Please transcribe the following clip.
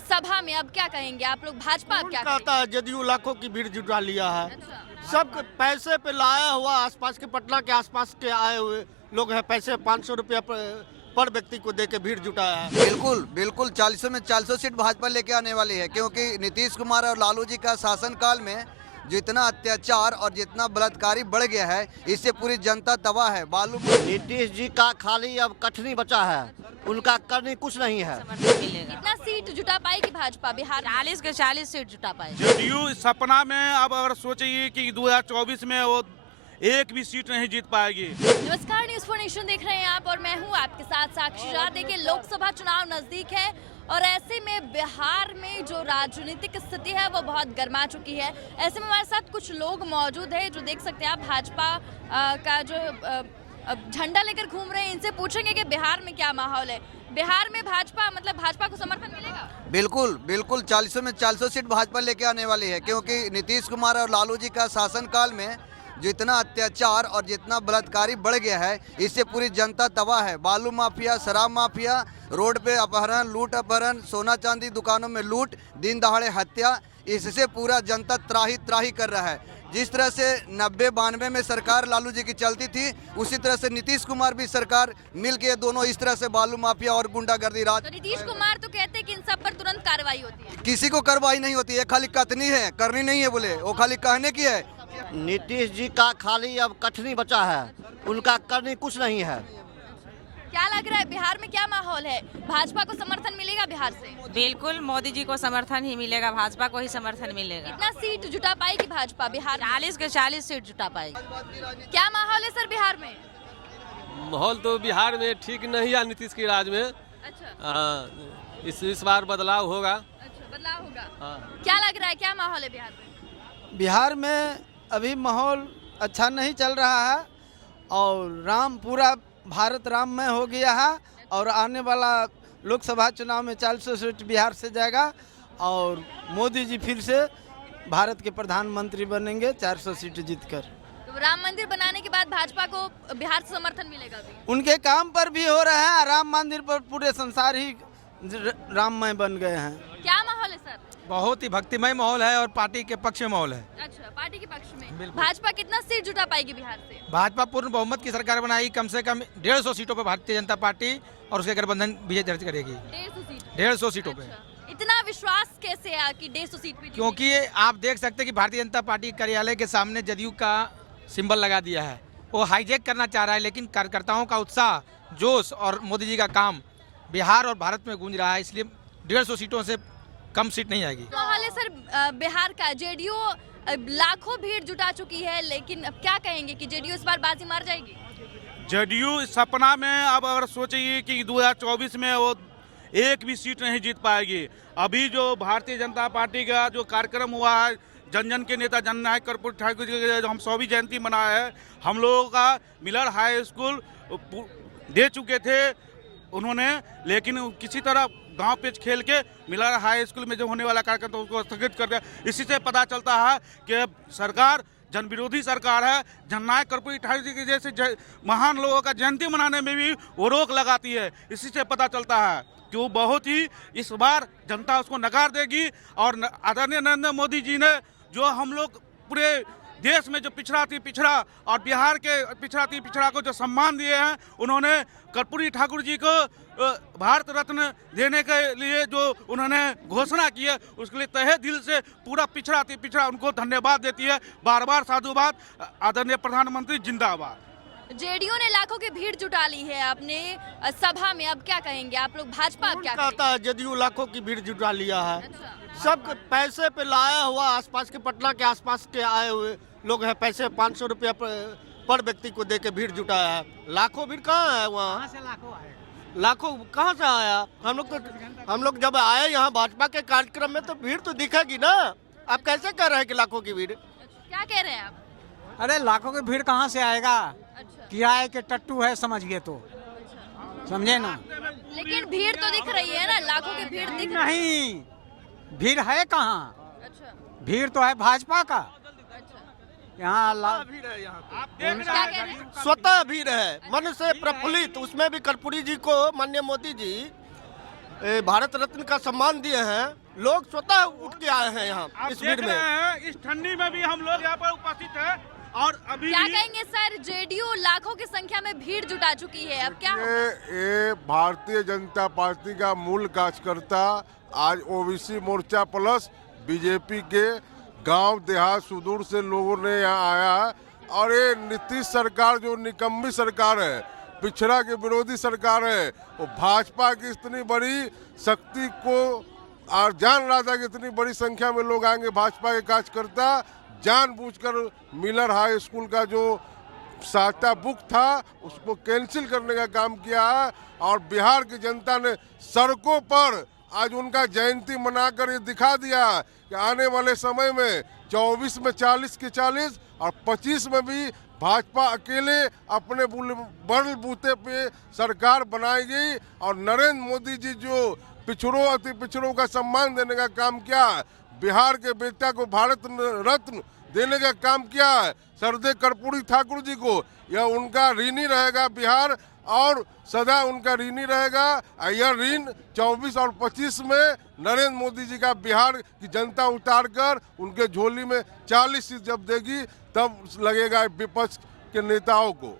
सभा में अब क्या कहेंगे आप लोग? भाजपा अब क्या कहता है जदयू लाखों की भीड़ जुटा लिया है। अच्छा। सब पैसे पे लाया हुआ आसपास के पटना के आसपास के आए हुए लोग हैं। पैसे 500 रुपया पर व्यक्ति को दे के भीड़ जुटाया है। बिल्कुल बिल्कुल 400 में 400 सीट भाजपा लेके आने वाली है, क्योंकि नीतीश कुमार और लालू जी का शासनकाल में जितना अत्याचार और जितना बलात्कारी बढ़ गया है, इससे पूरी जनता तबाह है। बालू नीतीश जी का खाली अब कठनी बचा है, उनका करनी कुछ नहीं है। मिलेगा। कितना सीट जुटा पाएगी भाजपा बिहार में? 40 के 40 सीट जुटा पाए। जदयू सपना में अब अगर सोचिए कि 2024 में वो एक भी सीट नहीं जीत पाएगी। नमस्कार, न्यूज़ फॉर नेशन देख रहे हैं आप और मैं हूं आपके साथ साक्षी झा। देखिए, लोकसभा चुनाव नजदीक है और ऐसे में बिहार में जो राजनीतिक स्थिति है वो बहुत गर्मा चुकी है। ऐसे में हमारे साथ कुछ लोग मौजूद हैं जो देख सकते हैं आप, भाजपा का जो झंडा लेकर घूम रहे हैं। इनसे पूछेंगे कि बिहार में क्या माहौल है। बिहार में भाजपा भाजपा को समर्थन मिलेगा? बिल्कुल बिल्कुल 400 में 400 सीट भाजपा लेके आने वाली है, क्योंकि नीतीश कुमार और लालू जी का शासनकाल में जितना अत्याचार और जितना बलात्कारी बढ़ गया है, इससे पूरी जनता तबाह है। बालू माफिया, शराब माफिया, रोड पे अपहरण, लूट अपहरण, सोना चांदी दुकानों में लूट, दिन दहाड़े हत्या, इससे पूरा जनता त्राही त्राही कर रहा है। जिस तरह से 90-92 में सरकार लालू जी की चलती थी, उसी तरह से नीतीश कुमार भी सरकार मिल के दोनों इस तरह से बालू माफिया और गुंडागर्दी राज। तो नीतीश कुमार तो कहते हैं कि इन सब पर तुरंत कार्रवाई होती है। किसी को कार्रवाई नहीं होती है, खाली कथनी है, करनी नहीं है। बोले वो खाली कहने की है। नीतीश जी का खाली अब कठनी बचा है, उनका करनी कुछ नहीं है। क्या लग रहा है बिहार में क्या माहौल है? भाजपा को समर्थन मिलेगा बिहार से? बिल्कुल मोदी जी को समर्थन ही मिलेगा, भाजपा को ही समर्थन मिलेगा। कितना सीट जुटा पाएगी भाजपा बिहार में? 40 के 40 सीट जुटा पाएगी। क्या माहौल है सर बिहार में? माहौल तो बिहार में ठीक नहीं है नीतीश के राज में। अच्छा, इस बार बदलाव होगा। अच्छा, बदलाव होगा। क्या लग रहा है क्या माहौल है बिहार में? बिहार में अभी माहौल अच्छा नहीं चल रहा है और राम पूरा भारत राममय हो गया है और आने वाला लोकसभा चुनाव में 400 सीट बिहार से जाएगा और मोदी जी फिर से भारत के प्रधानमंत्री बनेंगे 400 सीट जीतकर। तो राम मंदिर बनाने के बाद भाजपा को बिहार से समर्थन मिलेगा भी? उनके काम पर भी हो रहा है। राम मंदिर पर पूरे संसार ही राममय बन गए हैं। क्या माहौल है सर? बहुत ही भक्तिमय माहौल है और पार्टी के पक्ष में माहौल है। अच्छा, पार्टी के पक्ष में। भाजपा कितना सीट जुटा पाएगी बिहार से? भाजपा पूर्ण बहुमत की सरकार बनाएगी, कम से कम 150 सीटों पर भारतीय जनता पार्टी और उसके गठबंधन विजय दर्ज करेगी। 150 सीट? 150 सीटों पे। अच्छा, इतना विश्वास कैसे है कि 150 सीट पे? क्योंकि आप देख सकते हैं कि भारतीय जनता पार्टी कार्यालय के सामने जदयू का सिंबल लगा दिया है। वो हाईजैक करना चाह रहा है, लेकिन कार्यकर्ताओं का उत्साह, जोश और मोदी जी का काम बिहार और भारत में गूंज रहा है, इसलिए 150 सीटों से कम सीट नहीं आएगी। माहौल है सर बिहार का। जेडीयू लाखों भीड़ जुटा चुकी है, लेकिन अब क्या कहेंगे कि जेडीयू इस बार बाजी मार जाएगी? जदयू सपना में अब अगर सोचिए कि 2024 में वो एक भी सीट नहीं जीत पाएगी। अभी जो भारतीय जनता पार्टी का जो कार्यक्रम हुआ है, जन जन के नेता जननायक कर्पूरी ठाकुर जी का हम 100वीं जयंती मनाया है। हम लोगों का मिलर हाई स्कूल दे चुके थे उन्होंने, लेकिन किसी तरह गांव पेच खेल के मिलर हाई स्कूल में जो होने वाला कार्यक्रम था उसको स्थगित कर दिया। इसी से पता चलता है कि सरकार जन विरोधी सरकार है। जननायक कर्पूरी ठाकुर जी के जैसे महान लोगों का जयंती मनाने में भी वो रोक लगाती है। इसी से पता चलता है कि वो बहुत ही इस बार जनता उसको नकार देगी। और आदरणीय नरेंद्र मोदी जी ने जो हम लोग पूरे देश में जो पिछड़ा और बिहार के पिछड़ा को जो सम्मान दिए हैं, उन्होंने कर्पूरी ठाकुर जी को भारत रत्न देने के लिए जो उन्होंने घोषणा की है, उसके लिए तहे दिल से पूरा पिछड़ा उनको धन्यवाद देती है। बार बार साधुवाद। आदरणीय प्रधानमंत्री जिंदाबाद। जेडीयू ने लाखों की भीड़ जुटा ली है अपने सभा में। अब क्या कहेंगे आप लोग? भाजपा अब क्या कहता है जदयू लाखों की भीड़ जुटा लिया है। अच्छा, सब पैसे पे लाया हुआ आसपास के पटना के आसपास के आए हुए लोग हैं। पैसे 500 रुपया पर व्यक्ति को दे के भीड़ जुटाया है। लाखों भीड़ कहाँ है? वहाँ लाखों कहाँ से आया? हम लोग जब आए यहाँ भाजपा के कार्यक्रम में तो भीड़ तो दिखेगी ना। आप कैसे कह रहे हैं कि लाखों की भीड़? क्या कह रहे हैं आप? अरे लाखों की भीड़ कहाँ से आएगा? अच्छा, किराए के टट्टू है समझिए तो, समझे ना। लेकिन भीड़ तो दिख रही है ना, लाखों की भीड़ दिख रही नहीं, भीड़ है कहाँ? है। अच्छा, भीड़ तो है भाजपा का। यहाँ भीड़ है यहाँ क्या कह रहे हैं? स्वतः भीड़ है, मन से प्रफुल्लित। उसमें भी कर्पूरी जी को माननीय मोदी जी भारत रत्न का सम्मान दिए हैं। लोग स्वतः उठ के आए हैं यहाँ आप इस देख भीड़ रहे में। हैं इस ठंडी में भी हम लोग यहाँ पर उपस्थित हैं और अभी क्या भी कहेंगे सर, जेडीयू लाखों की संख्या में भीड़ जुटा चुकी है, अब क्या होगा? ये भारतीय जनता पार्टी का मूल कार्यकर्ता आज ओबीसी मोर्चा प्लस बीजेपी के गांव देहात सुदूर से लोगों ने यहाँ आया है। और ये नीतीश सरकार जो निकम्मी सरकार है, पिछड़ा के विरोधी सरकार है, वो भाजपा की इतनी बड़ी शक्ति को और जान रहा था कि इतनी बड़ी संख्या में लोग आएंगे। भाजपा के कार्यकर्ता जानबूझकर मिलर हाई स्कूल का जो सहायता बुक था उसको कैंसिल करने का काम किया है। और बिहार की जनता ने सड़कों पर आज उनका जयंती मनाकर ये दिखा दिया कि आने वाले समय में 24 में 40 के 40 और 25 में भी भाजपा अकेले अपने बल बूते पे सरकार बनाएगी। और नरेंद्र मोदी जी जो पिछड़ों अति पिछड़ों का सम्मान देने का काम किया है, बिहार के बेटा को भारत रत्न देने का काम किया है, सरदे कर्पूरी ठाकुर जी को, यह उनका ऋणी रहेगा बिहार और सदा उनका ऋणी रहेगा। यह ऋण 24 और 25 में नरेंद्र मोदी जी का बिहार की जनता उतार कर उनके झोली में 40 सीट जब देगी तब लगेगा विपक्ष के नेताओं को।